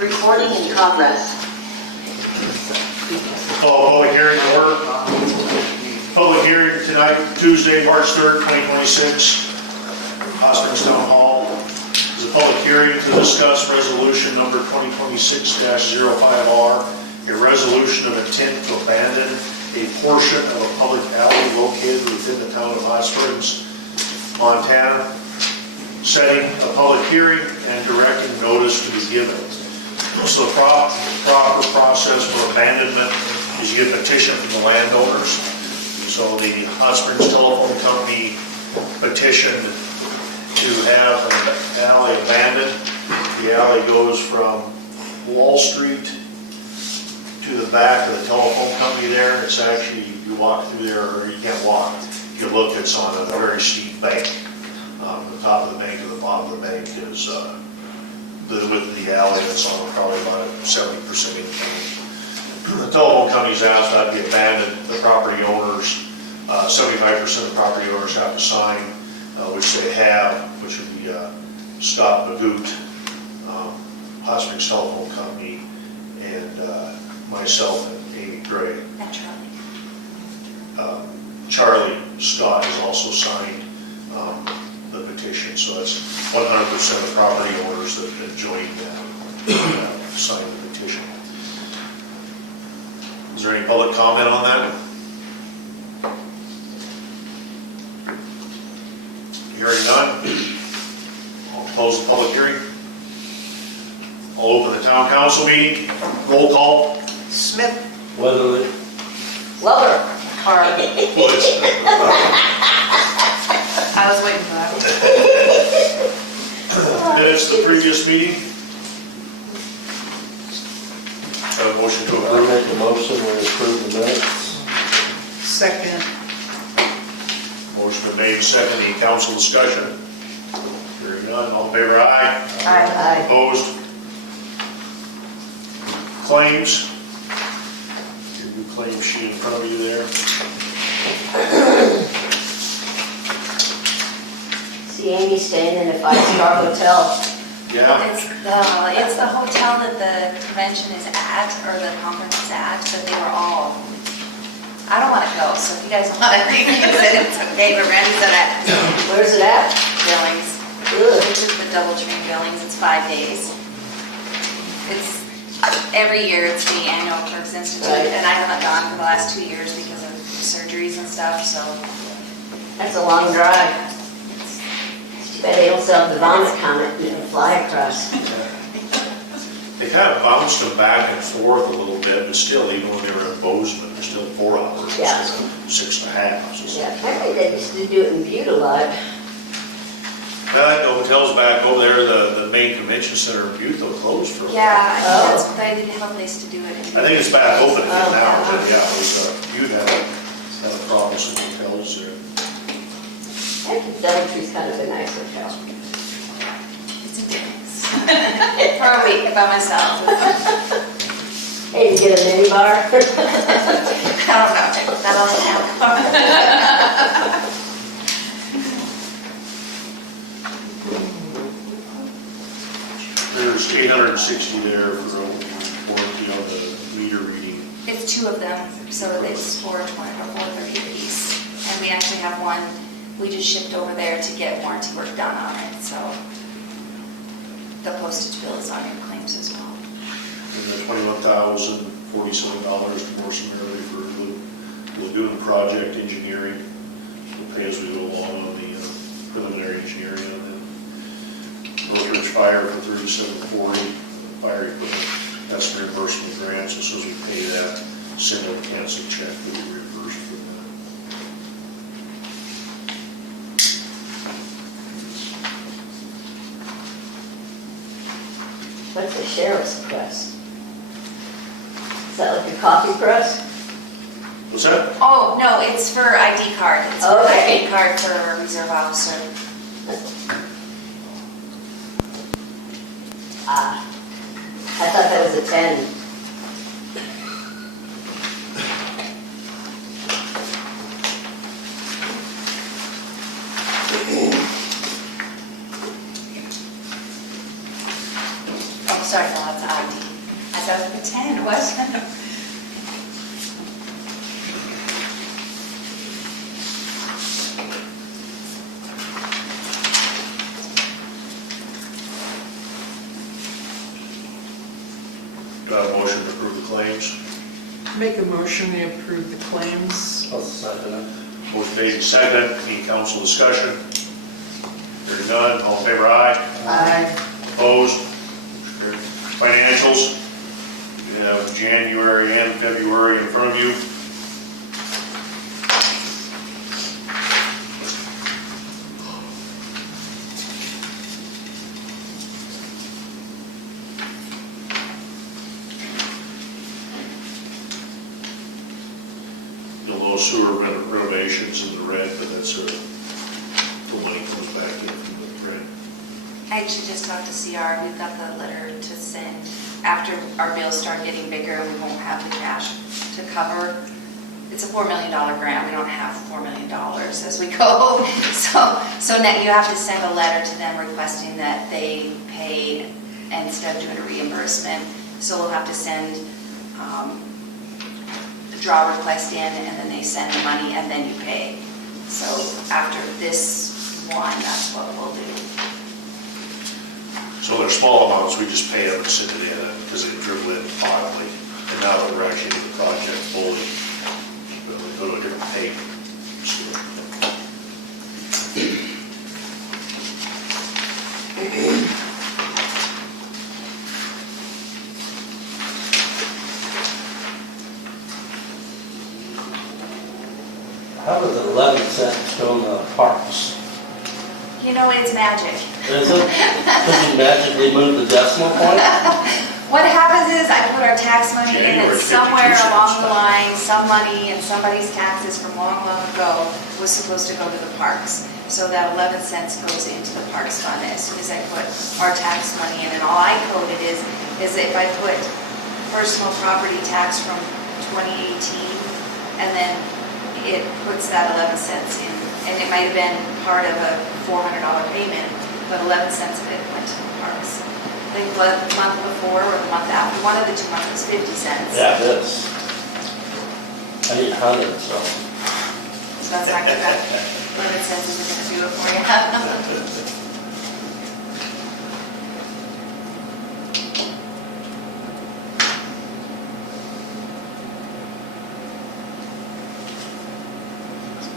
Recording in progress. Call public hearing to order. Public hearing tonight, Tuesday, March 3rd, 2026, Hot Springs Town Hall. Is a public hearing to discuss resolution number 2026-05R, a resolution of intent to abandon a portion of a public alley located within the town of Hot Springs, Montana, setting a public hearing and directing notice to be given. So the proper process for abandonment is you get a petition from the landowners. So the Hot Springs Telephone Company petitioned to have an alley abandoned. The alley goes from Wall Street to the back of the telephone company there. It's actually, you walk through there, or you can't walk. If you look, it's on a very steep bank. The top of the bank to the bottom of the bank is the width of the alley. That's on probably about 70% incline. The telephone company's asked that be abandoned. The property owners, 75% of the property owners have to sign, which they have, which would be Scott Magoot, Hot Springs Telephone Company, and myself and Amy Gray. And Charlie Scott has also signed the petition, so that's 100% of the property owners that joined signed the petition. Is there any public comment on that? Hearing none, I'll close the public hearing. I'll open the town council meeting. Roll call. Smith. Weatherly. Lover. Hard. Woods. I was waiting for that. Minutes of the previous meeting. Have a motion to I approve. make a motion we approve the minutes. Second. Motion been made, second. Any council discussion? Hearing none, all in favor, aye. Aye. Opposed? Claims. Your new claim sheet in front of you there. See Amy staying in a five-star hotel. Yeah. It's the hotel that the convention is at, or the conference is at, but they were all, I don't want to go, so if you guys want to review it, it's okay, but Randy's at Where's it at? Billings. Ugh. Which is the double train Billings, it's 5 days. It's, every year it's the annual Clerks Institute, Right. and I haven't gone for the last 2 years because of surgeries and stuff, so. That's a long drive. Bet they don't sell the vomit comet you can fly across. They kind of bounced them back and forth a little bit, but still, even when they were in Bozeman, they're still 4 hours. Yeah. Instead of 6.5. So Yeah, I think they used to do it in Butte a lot. I think the hotel's back over there, the main convention center in Butte, though, closed for a while. Yeah, I think Oh. that's, they didn't have a place to do it. I think it's back open again Oh, now, yeah. but yeah, it was, Butte had a problem with some hotels there. I think Deltree's kind of a nice hotel. It's intense. For a week by myself. Hey, you get a mini bar? I don't know, that only alcohol. There's 860 there for a warranty on the meter reading. It's 2 of them, so it's $430 a piece. And we actually have one, we just shipped over there to get warranty work done on it, so the postage bill is on your claims as well. And the $21,047 to Morrison Merrily for Lagoon Project Engineering. We'll pay as we go along on the preliminary engineering on that. North Ridge Fire for $3740. Fire equipment, that's reimbursement grants. As soon as we pay that, send a cancel check that we reimburse for that. What's the sheriff's press? Is that like a coffee press? What's that? Oh, no, it's for ID card. It's for Okay. ID card for a reserve officer. Ah, I thought that was a 10. sorry, no, that's ID. I thought it was 10, what? Do I have a motion to approve the claims? Make a motion, we approve the claims. I'll second it. Motion made and seconded. Any council discussion? Hearing none, all in favor, aye. Aye. Opposed? Motion carried. Financials, you have January and February in front of you. The low sewer renovations in the red, but that's the money comes back in from the red. I actually just talked to CR, we've got the letter to send after our bills start getting bigger, we won't have the cash to cover. It's a $4 million grant, we don't have $4 million as we go. So now you have to send a letter to them requesting that they pay instead of doing a reimbursement. So we'll have to send a draw request in, and then they send the money, and then you pay. So after this one, that's what we'll do. So they're small amounts, we just pay them and send it in because they dribble in finally. And now that we're actually in the project fully, we go to a different pay. How does 11 cents go in the parks? You know, it's magic. Is it? Does it magically move the decimal point? What happens is I put our tax money in, and January, somewhere 52 along cents. the line, some money in somebody's taxes from long, long ago was supposed to go to the parks. So that 11 cents goes into the parks fund as soon as I put our tax money in. And all I coded is if I put personal property tax from 2018, and then it puts that 11 cents in. And it might have been part of a $400 payment, but 11 cents of it went to the parks. I think the month before or the month after, one of the 2 months was 50 cents. Yeah, it is. I need 100, so. So that's not good. 11 cents isn't going to do it for you.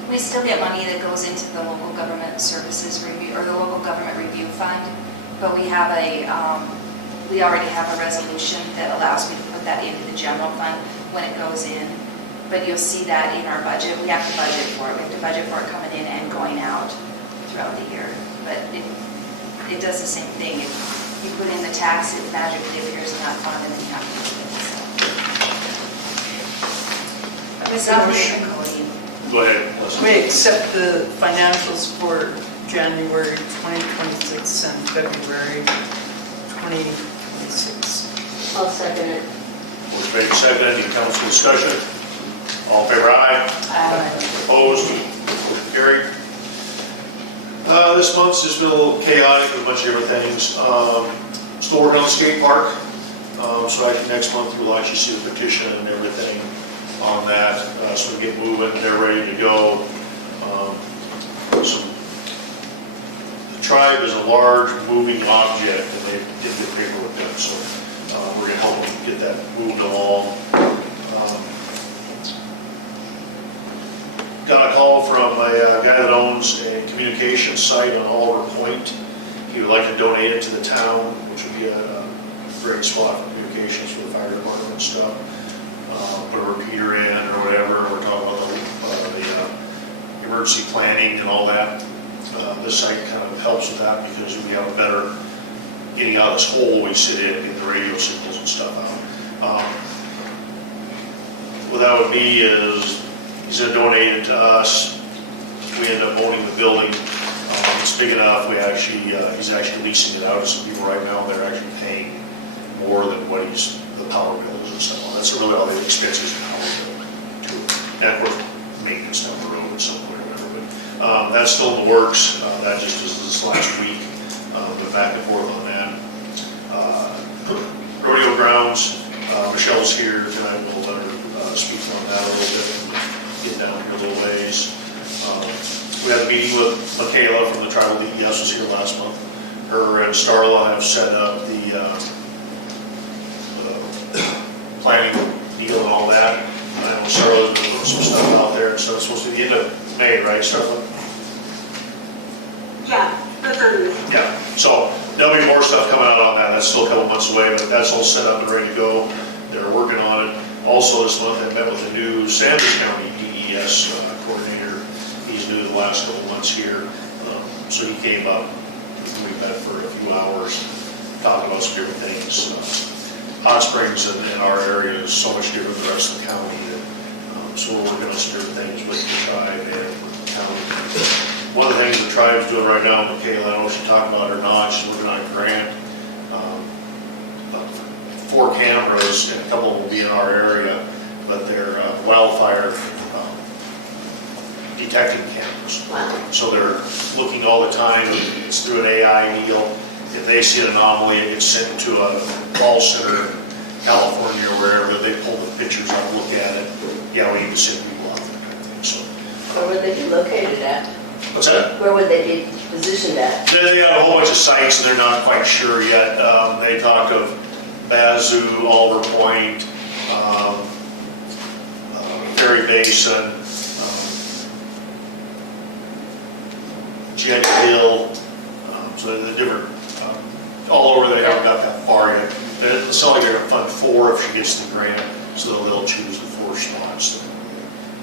We still get money that goes into the local government services review, or the local government review fund, but we have we already have a resolution that allows me to put that into the general fund when it goes in. But you'll see that in our budget. We have to budget for it. We have to budget for it coming in and going out throughout the year. But it does the same thing. If you put in the tax, it magically appears in that fund, and then you have to use it. So, Motion. Go ahead, Leslie. We accept the financials for January 2026 and February 2026. I'll second it. Motion made and seconded. Any council discussion? All in favor, aye. Opposed? Motion carried. This month's just been a little chaotic with a bunch of different things. Still working on the skate park. So actually next month we'll actually see the petition and everything on that. So we get moving, they're ready to go. The tribe is a large moving object, and they did get paperwork done, so we're gonna help them get that moved along. Got a call from a guy that owns a communications site on Oliver Point. He would like to donate it to the town, which would be a great spot for communications for the fire department and stuff. Put a repeater in or whatever. We're talking about the emergency planning and all that. This site kind of helps with that because we have a better getting out of this hole we sit in, getting the radio signals and stuff out. What that would be is he's going to donate it to us. We end up owning the building. It's big enough. He's actually leasing it out to some people right now. They're actually paying more than what the power bill is and stuff. That's really all the expenses and power bill to it. Network maintenance down the road at some point or whatever. But that's still in the works. That just was this last week. Went back and forth on that. Michelle's here tonight, we'll let her speak on that a little bit, get down here a little ways. We had a meeting with Michaela from the Tribal DES, was here last month. Her and Starla have set up the planning deal and all that. I know Starla's been putting some stuff out there, so it's supposed to be the end of May, right, Starla? Yeah, that's early. Yeah, so there'll be more stuff coming out on that. That's still a couple months away, but that's all set up and ready to go. They're working on it. Also this month, I met with the new Sanders County DES coordinator. He's new the last couple months here. So he came up, we met for a few hours, talking about some different things. Hot Springs in our area is so much different than the rest of the county. So we're working on some different things with the tribe and the county. One of the things the tribe's doing right now, Michaela, I don't know if she talked about it or not, she's working on a grant. 4 cameras, and a couple will be in our area, but they're wildfire detecting cameras. Wow. So they're looking all the time, it's through an AI deal. If they see an anomaly, it gets sent to a call center in California or wherever, they pull the pictures up, look at it. Yeah, we need to send people out there, kind of thing, so. Where would they be located at? What's that? Where would they be positioned at? They got a whole bunch of sites and they're not quite sure yet. They talk of Bazoo, Oliver Point, Ferry Basin, Jet Hill, so they're different, all over. They haven't got that far yet. It's not like they're going to fund 4 if she gets the grant, so they'll choose the 4 spots that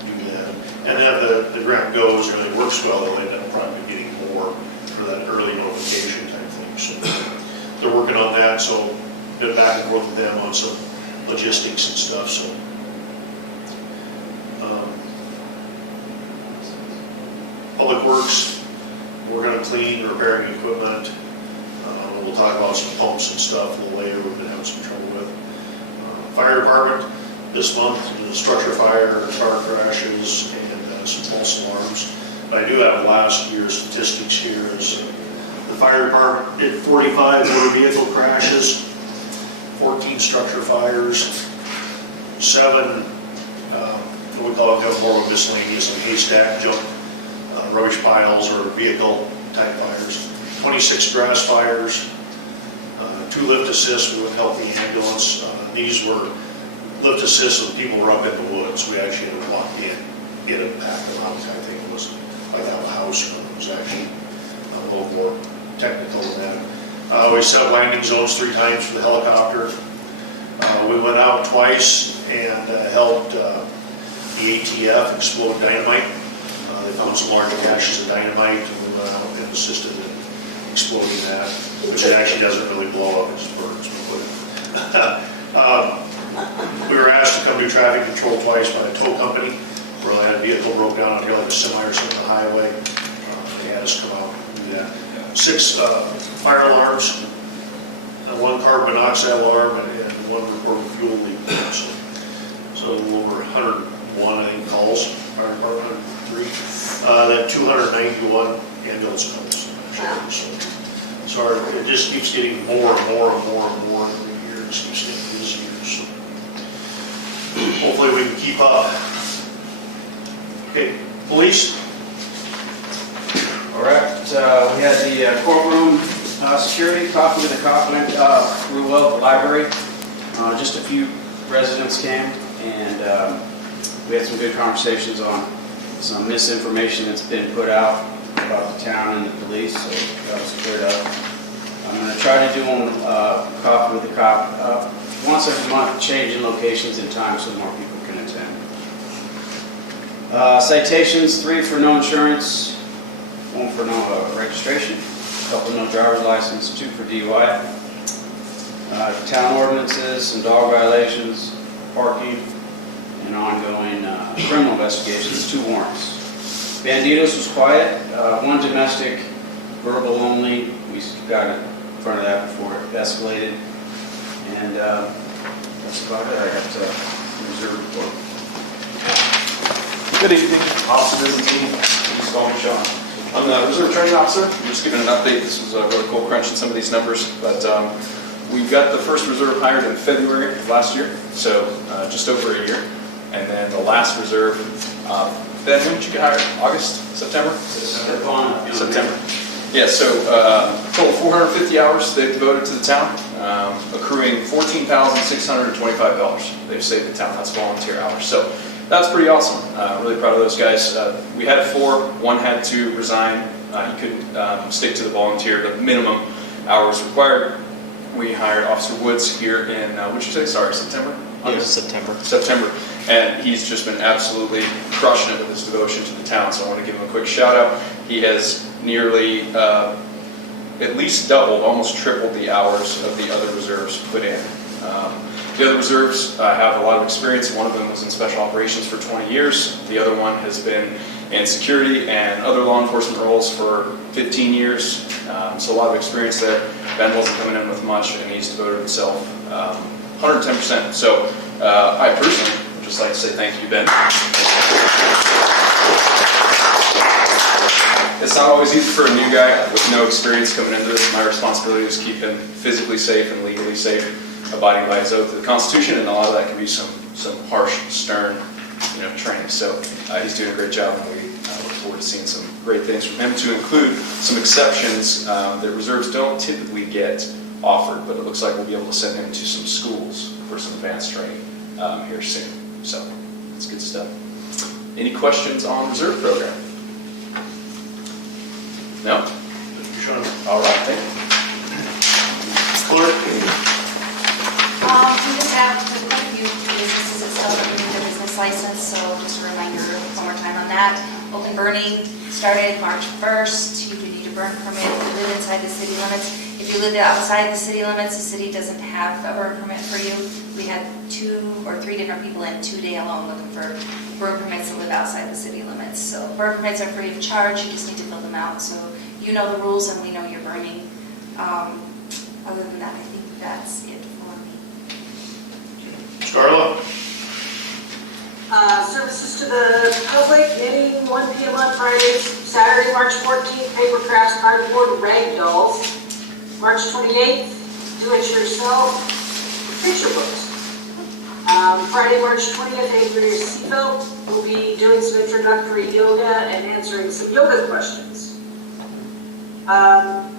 do that. And then if the grant goes and really works well, they'll end up probably getting more for that early notification type thing. So they're working on that, so been back and forth with them on some logistics and stuff, so. Public Works, we're gonna clean, repairing equipment. We'll talk about some pumps and stuff a little later we've been having some trouble with. Fire Department, this month, the structure fire, car crashes, and some false alarms. But I do have last year's statistics here. Is the Fire Department did 45 motor vehicle crashes, 14 structure fires, 7, what we call it, more of a miscellaneous, like haystack, junk, rubbish piles or vehicle type fires, 26 grass fires, 2 lift assists with healthy ambulance. These were lift assists when people were up in the woods. We actually had to walk in, get them, pack them out kind of thing. It wasn't like out of the house, it was actually a little more technical than that. We set up landing zones 3 times for the helicopter. We went out twice and helped the ATF explode dynamite. They found some large caches of dynamite and we went out and assisted in exploding that, which it actually doesn't really blow up, it just burns. We were asked to come do traffic control twice by a tow company where they had a vehicle broke down out here like a semi or something on the highway. They had us come out and do that. 6 fire alarms, 1 carbon monoxide alarm, and 1 reported fuel leak. So a little over 101, I think, calls. Fire department, 103. Then 291 ambulance calls. Wow. So it just keeps getting more and more and more and more every year. It just keeps getting busier. So hopefully we can keep up. Okay, police. All right, we had the courtroom security, coffee with the cop went real well at the library. Just a few residents came and we had some good conversations on some misinformation that's been put out about the town and the police, so that was cleared up. I'm going to try to do them coffee with the cop once every month, changing locations and times so more people can attend. Citations, 3 for no insurance, 1 for no registration, a couple no driver's license, 2 for DUI. Town ordinances, some dog violations, parking, and ongoing criminal investigations, 2 warrants. Banditos was quiet, 1 domestic, verbal only. We got in front of that before it escalated. And that's about it. I got to reserve report. Good evening, officers and team. Please call me Sean. I'm the reserve training officer. I'm just giving an update. This was really cool crunching some of these numbers, but We got the first reserve hired in February of last year, so just over a year. And then the last reserve, Ben, when did you get hired? August, September? September. Yeah, so total 450 hours they've devoted to the town, accruing $14,625 they've saved the town. That's volunteer hours. So that's pretty awesome. Really proud of those guys. We had 4, one had to resign. He couldn't stick to the volunteer, the minimum hours required. We hired Officer Woods here in, what'd you say, sorry, September? August, September. September. And he's just been absolutely crushing it with his devotion to the town, so I want to give him a quick shout out. He has nearly at least doubled, almost tripled the hours of the other reserves put in. The other reserves have a lot of experience. One of them was in special operations for 20 years. The other one has been in security and other law enforcement roles for 15 years. So a lot of experience there. Ben wasn't coming in with much, and he's devoted himself 110%. So I personally would just like to say thank you, Ben. It's not always easy for a new guy with no experience coming into this. My responsibility is to keep him physically safe and legally safe, abiding by his oath to the Constitution, and a lot of that can be some harsh, stern, training. So he's doing a great job, and we look forward to seeing some great things from him, to include some exceptions that reserves don't typically get offered, but it looks like we'll be able to send him to some schools for some advanced training here soon. So that's good stuff. Any questions on the reserve program? No? Sean? All right, thank you. Clerk? We just have quite a few businesses that still don't need a business license, so just a reminder one more time on that. Open burning started March 1st. You would need a burn permit if you live inside the city limits. If you live outside the city limits, the city doesn't have a burn permit for you. We had 2 or 3 different people in 2 day alone looking for burn permits that live outside the city limits. So burn permits are free of charge. You just need to fill them out. So you know the rules and we know you're burning. Other than that, I think that's it for me. Starla? Services to the public, ending 1 p.m. on Fridays, Saturday, March 14th, paper crafts, cardboard, rag dolls. March 28th, do-it-yourself, picture books. Friday, March 20th, Avery Seafelt will be doing some introductory yoga and answering some yoga questions.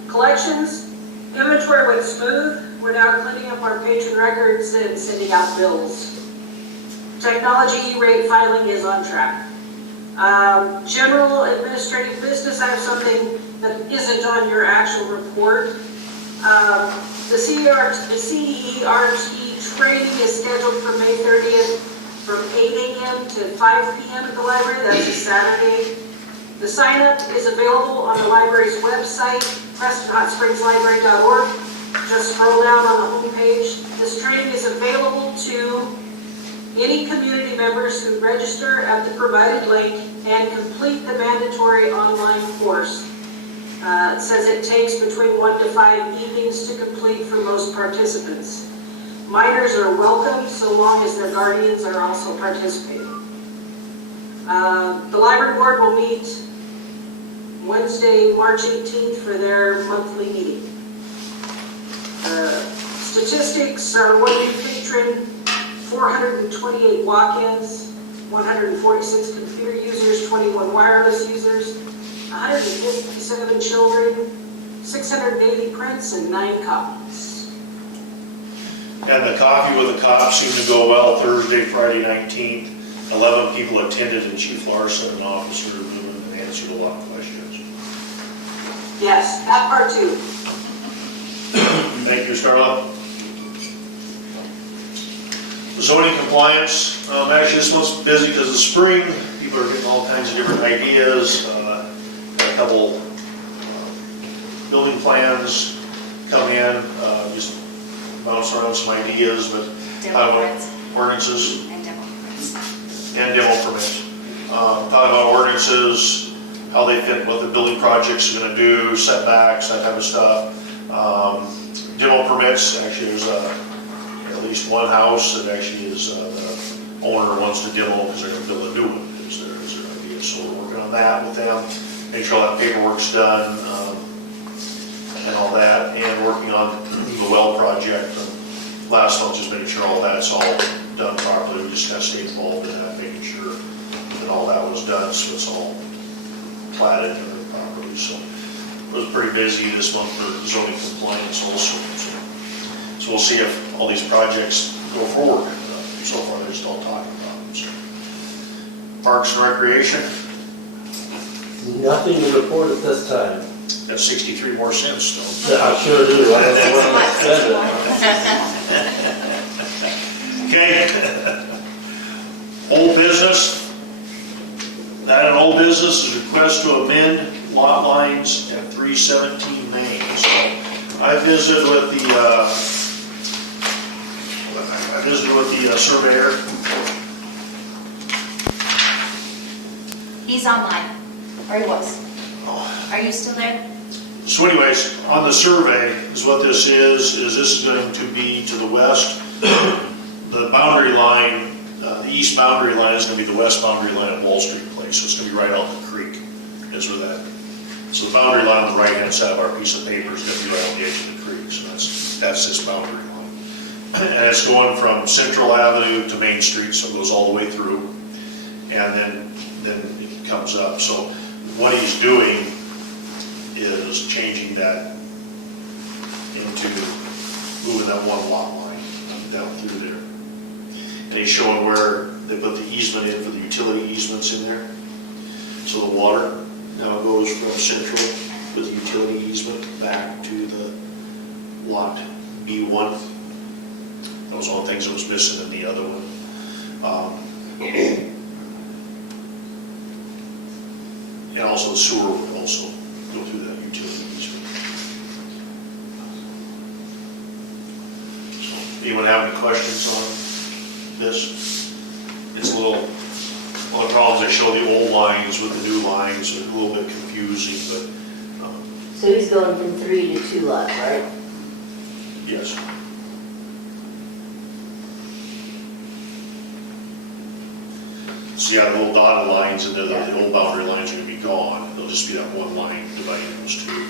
Collections, inventory went smooth. We're now cleaning up our patron records and sending out bills. Technology rate filing is on track. General administrative business, I have something that isn't on your actual report. The CERT training is scheduled for May 30th from 8 a.m. to 5 p.m. at the library. That's a Saturday. The sign-up is available on the library's website, PrestonHotSpringsLibrary.org. Just scroll down on the home page. This training is available to any community members who register at the provided link and complete the mandatory online course. It says it takes between 1 to 5 evenings to complete for most participants. Minors are welcome so long as their guardians are also participating. The library board will meet Wednesday, March 18th for their monthly meeting. Statistics are 1 new patron, 428 walk-ins, 146 computer users, 21 wireless users, 157 children, 680 prints, and 9 copies. And the coffee with the cops seemed to go well Thursday, Friday 19th. 11 people attended, and Chief Larson, an officer, and answered a lot of questions. Yes, that part too. Thank you, Starla. Zoning compliance, actually this month's busy because of spring. People are getting all kinds of different ideas. Got a couple building plans come in, just bounce around some ideas, but ordinances And demo permits. and demo permits. Talking about ordinances, how they fit, what the building project's gonna do, setbacks, that type of stuff. Demo permits, actually there's at least one house that actually is, the owner wants to demo because they're gonna build a new one, is their idea. So we're working on that with them, make sure all that paperwork's done, and all that, and working on the well project last month, just making sure all that's all done properly. We just kind of stayed involved in that, making sure that all that was done, so it's all platted and everything properly. So it was pretty busy this month for zoning compliance also. So we'll see if all these projects go forward. So far, they're just all talking about them. So. Parks and Recreation, Nothing to report at this time. that's 63 more cents still. I sure do. I don't know when I spend it. Okay. Old business. That in old business is request to amend lot lines at 317 Main. So I visited with the surveyor. He's online, or he was. Are you still there? So anyways, on the survey is what this is this is going to be to the west. The boundary line, the east boundary line is going to be the west boundary line of Wall Street Place. So it's going to be right on the creek, is where that. So the boundary line on the right-hand side of our piece of paper is going to be right on the edge of the creek. So that's this boundary line. And it's going from Central Avenue to Main Street, so it goes all the way through. And then it comes up. So what he's doing is changing that into moving that one lot line down through there. And he's showing where they put the easement in for the utility easements in there. So the water now goes from Central with the utility easement back to the lot B1. That was one of the things that was missing in the other one. And also the sewer would also go through that utility easement. So, anyone have any questions on this? It's a lot of problems. They show the old lines with the new lines, a little bit confusing, but So he's going from 3 to 2 lots, right? yes. So yeah, the little dotted lines and the old boundary lines are going to be gone. There'll just be that one line dividing those two.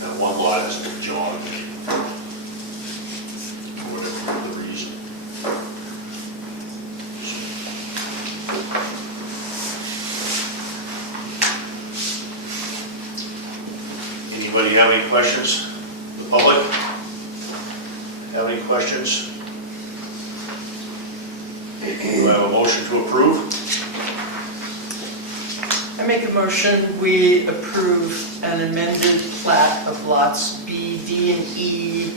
That one lot has a jog for whatever the reason. Anybody have any questions? The public? Have any questions? Do I have a motion to approve? I make a motion, we approve an amended plat of lots B, D, and E,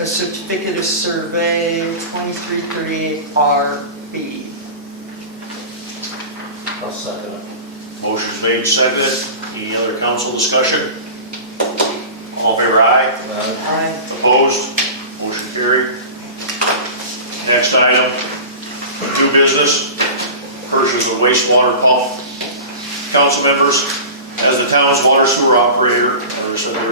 a certificate of survey 2338RB. I'll second it. Motion's made and seconded. Any other council discussion? All in favor, aye. Aye. Opposed? Motion carried. Next item, new business, purchase of wastewater pump. Council members, as the town's water sewer operator, I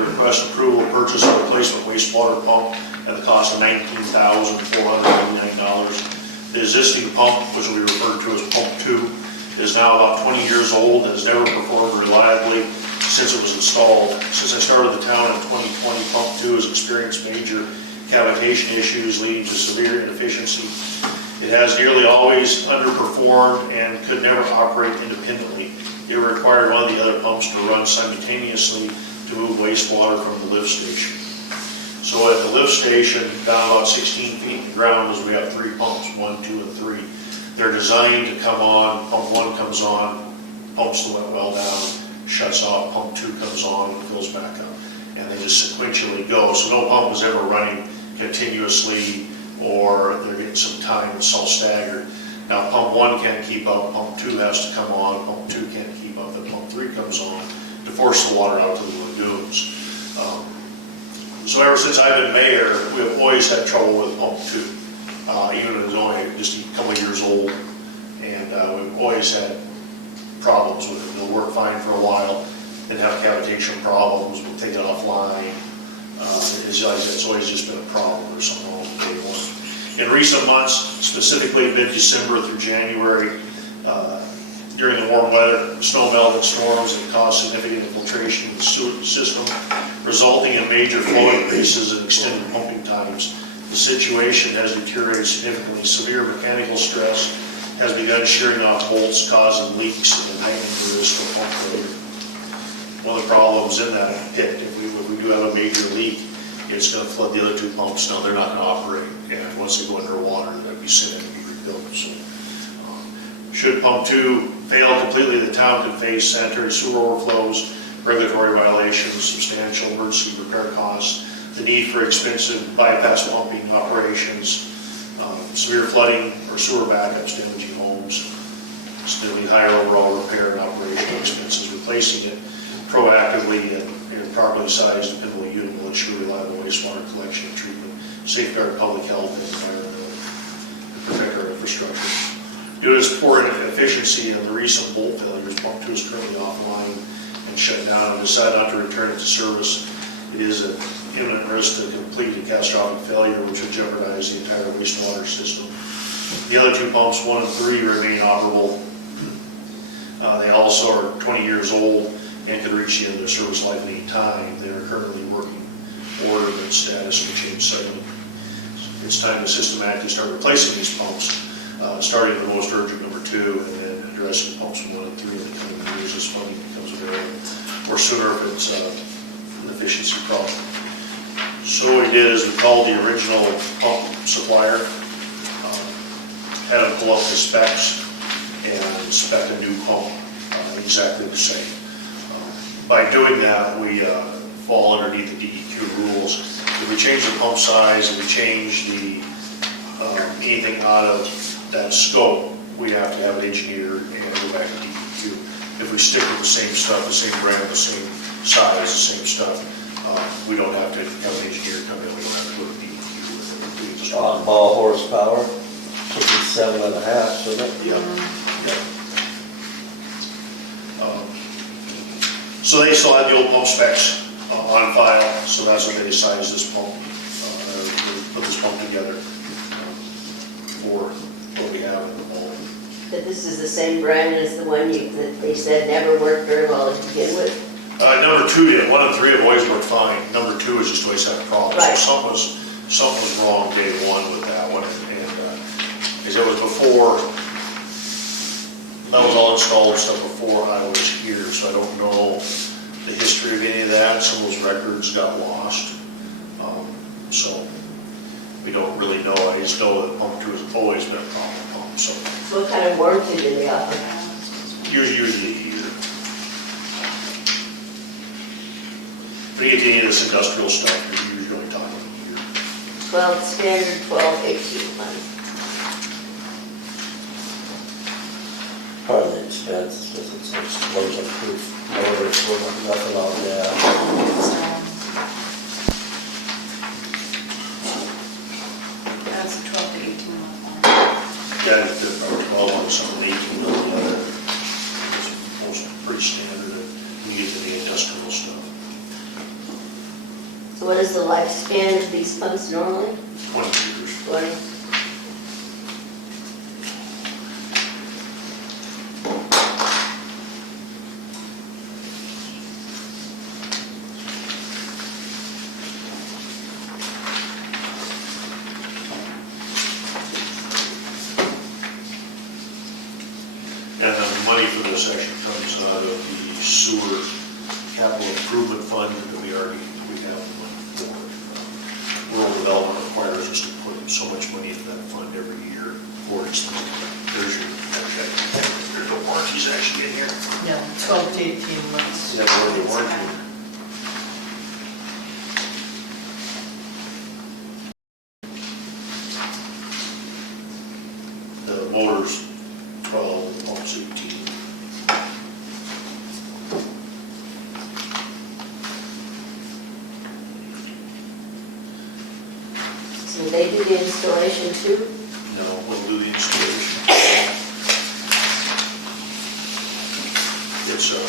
request approval of purchase of replacement wastewater pump at the cost of $19,489. The existing pump, which will be referred to as Pump 2, is now about 20 years old and has never performed reliably since it was installed. Since I started the town in 2020, Pump 2 has experienced major cavitation issues leading to severe inefficiency. It has nearly always underperformed and could never operate independently. It required one of the other pumps to run simultaneously to move wastewater from the lift station. So at the lift station, down about 16 feet in the ground, is we have 3 pumps, 1, 2, and 3. They're designed to come on, pump 1 comes on, pumps the wet well down, shuts off, pump 2 comes on, fills back up, and they just sequentially go. So no pump is ever running continuously, or they're getting some time, it's all staggered. Now pump 1 can't keep up, pump 2 has to come on, pump 2 can't keep up, and pump 3 comes on to force the water out to the lagoons. So ever since I've been mayor, we've always had trouble with pump 2. Even if it's only just a couple of years old, and we've always had problems with it. It'll work fine for a while, then have cavitation problems, we'll take it offline. It's always just been a problem or something wrong with day one. In recent months, specifically mid-December through January, during the warm weather, snow melt and storms that caused significant infiltration in the sewer system, resulting in major flow increases and extended pumping times times. The situation has deteriorated significantly. Severe mechanical stress has begun shearing off bolts, causing leaks and heightening the risk of pump failure. One of the problems in that pit, if we do have a major leak, it's going to flood the other two pumps. Now, they're not going to operate, and once they go underwater, they'll be sent in to be rebuilt. So, should pump 2 fail completely, the town can face sanitary sewer overflows, regulatory violations, substantial emergency repair costs, the need for expensive bypass pumping operations, severe flooding or sewer backups damaging homes. Still be higher overall repair and operational expenses. Replacing it proactively and properly sized dependable unit will ensure reliable wastewater collection and treatment, safeguard public health and environmental, and protect our infrastructure. Due to its poor efficiency and the recent bolt failures, pump 2 is currently offline and shut down. And decided not to return it to service. It is an imminent risk to complete a catastrophic failure, which would jeopardize the entire wastewater system. The other 2 pumps, 1 and 3, remain operable. They also are 20 years old and could reach the end of their service life at any time. They are currently working order and status will change suddenly. It's time to systematically start replacing these pumps, starting with the most urgent number 2, and then addressing pumps 1 and 3 in the coming years as funding becomes available, or sooner if it's an efficiency problem. So what we did is we called the original pump supplier, had them pull up the specs, and spec a new pump exactly the same. By doing that, we fall underneath the DEQ rules. If we change the pump size, if we change the anything out of that scope, we have to have it engineered and go back to DEQ. If we stick with the same stuff, the same brand, the same size, the same stuff, we don't have to have an engineer come in. We don't have to go to DEQ with it. We just On ball horsepower, should be 7.5, shouldn't it? Yeah. So they still had the old pump specs on file, so that's what they sized this pump, put this pump together for what we have in the moment. That this is the same brand as the one that they said never worked very well to begin with? Number 2 did. 1 and 3 have always worked fine. Number 2 is just always had a problem. Right. So something was wrong day 1 with that one, and because it was before. That was all installed and stuff before I was here, so I don't know the history of any of that. Some of those records got lost. So we don't really know. I just know that pump 2 has always been a problem pump. So What kind of warranty do they offer? usually a year. If we get to any of this industrial stuff, you're usually only talking a year. 12, standard 12, 18 months. Part of the expense, because it's explosion-proof motor, so nothing on that. That's a 12 to 18 month one. Yeah, if they're 12 on something, 18 on the other. It's most pretty standard when you get to the industrial stuff. So what is the lifespan of these pumps normally? 20 years. 20? And the money for this actually comes out of the sewer capital improvement fund that we have money for. Rural development requires us to put so much money into that fund every year for its, there's your, okay. There's the warranties actually in here. Yeah, 12 to 18 months. Yeah, where the warranty. The motor's 12, the pump's 18. So they do the installation too? No, we'll do the installation. It's a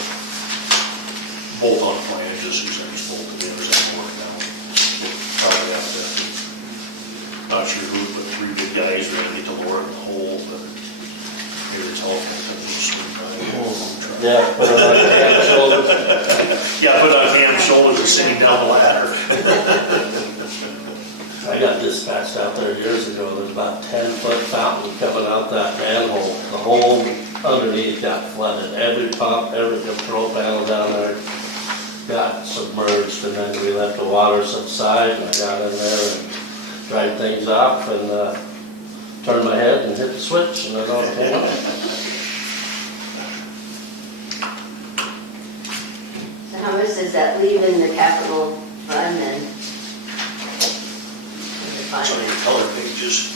bolt-on flanges, these things bolted in, as that work now. We'll probably have to, not sure who, but 3 big guys ready to lower the hole, but maybe it's all going to swing by. Yeah, put it on Cam's shoulders. Yeah, put it on Cam's shoulders and sitting down the ladder. I I got dispatched out there years ago, there's about 10-foot fountain coming out that manhole. The whole underneath got flooded, every pump, every control panel down there got submerged, and then we let the water subside, and I got in there and dried things off, and turned my head and hit the switch, and it all came out. So how much does that leave in the capital fund then? So your color pages.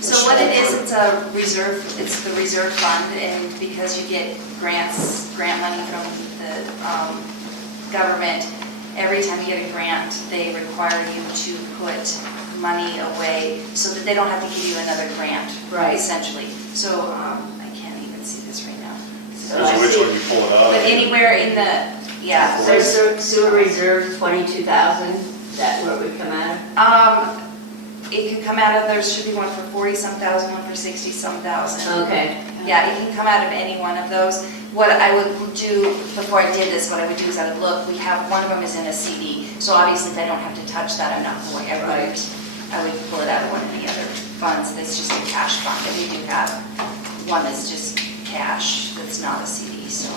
So what it is, it's a reserve, it's the reserve fund, and because you get grant money from the government, every time you get a grant, they require you to put money away so that they don't have to give you another grant, Right. essentially. So, I can't even see this right now. So Depends I on which see- one you pull it out. But anywhere in the, yeah. So sewer reserve, 22,000, is that where we come out of? It could come out of, there should be one for 40-some thousand, one for 60-some thousand. Okay. Yeah, it can come out of any one of those. What I would do, before I did this, what I would do is I would look, we have, one of them is in a CD, so obviously if I don't have to touch that, I'm not going, I would pull it out of one of the other funds that's just a cash fund, and we do have one that's just cash, that's not a CD, so.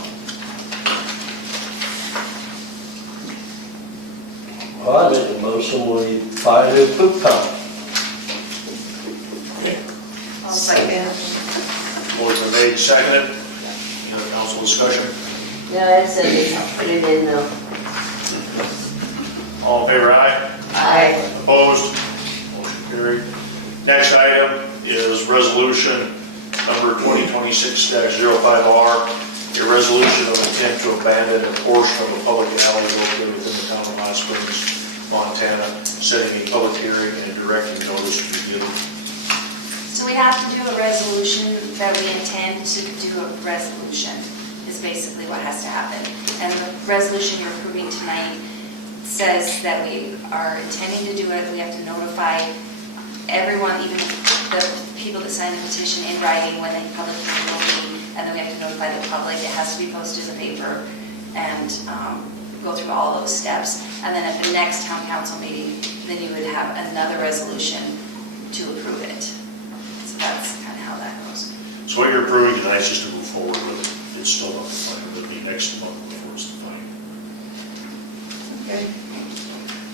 Well, I make a motion, we buy a new poop pump. I'll second. Motion made, seconded. Any other council discussion? No, it said they put it in though. All in favor, aye? Aye. Opposed? Motion carried. Next item is resolution number 2026-05R, a resolution of intent to abandon a portion of a public alley located within the town of Hot Springs, Montana, setting a public hearing and directing notice to be given. So we have to do a resolution that we intend to do a resolution, is basically what has to happen. And the resolution you're approving tonight says that we are intending to do it, we have to notify everyone, even the people that sign the petition in writing when the public hearing will be, and then we have to notify the public, it has to be posted in the paper, and go through all those steps. And then at the next town council meeting, then you would have another resolution to approve it. So that's kind of how that goes. So what you're approving tonight is just to move forward with it. It's still not defined, it'll be next month before it's defined. Okay.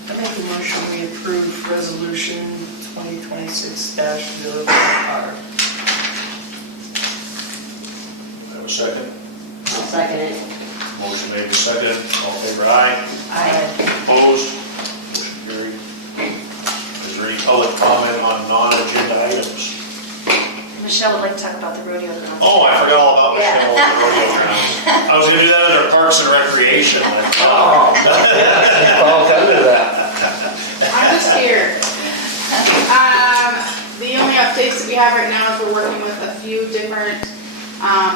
I make a motion, we approve resolution 2026-05R. Have a second? I'll second it. Motion made and seconded. All in favor, aye? Opposed? Motion carried. Is there any public comment on non-agenda items? Michelle would like to talk about the rodeo grounds. Oh, I forgot all about Michelle with the rodeo grounds. I was gonna do that under Parks and Recreation. Oh, yeah, it falls under that. I'm just here. The only updates that we have right now is we're working with a few different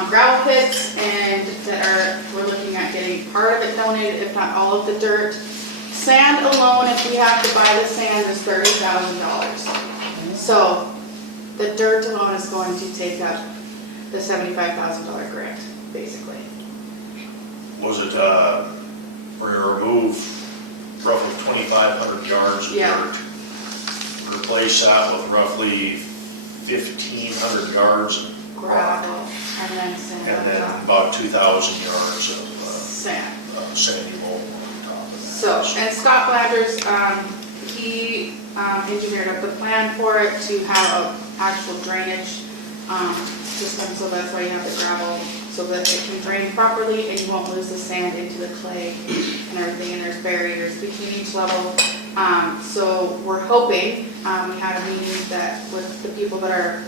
gravel pits, and we're looking at getting part of it donated, if not all of the dirt. Sand alone, if we have to buy the sand, is $30,000. So the dirt alone is going to take up the $75,000 grant, basically. Was it, we're gonna remove roughly 2,500 yards of Yeah. dirt. Replace that with roughly 1,500 yards of rock. Gravel, and then sand And on then top. about 2,000 yards of Sand. sandy loam on top of that. So, and Scott Flanders, he engineered up the plan for it to have an actual drainage system, so that's why you have the gravel, so that it can drain properly and you won't lose the sand into the clay and everything, and there's barriers between each level. So we're hoping, we had a meeting with the people that are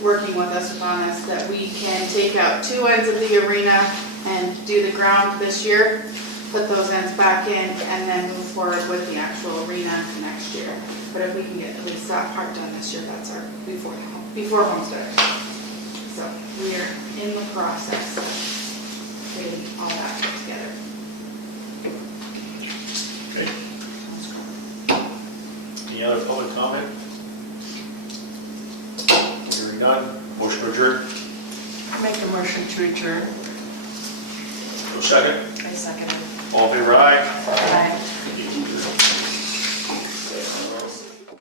working with us on this, that we can take out 2 ends of the arena and do the ground this year, put those ends back in, and then move forward with the actual arena next year. But if we can get at least that part done this year, that's our before homestead. So we are in the process of getting all that put together. Okay. Any other public comment? Hearing none, motion adjourned. Make a motion to adjourn. Go second. I second it. All in favor, aye? Aye.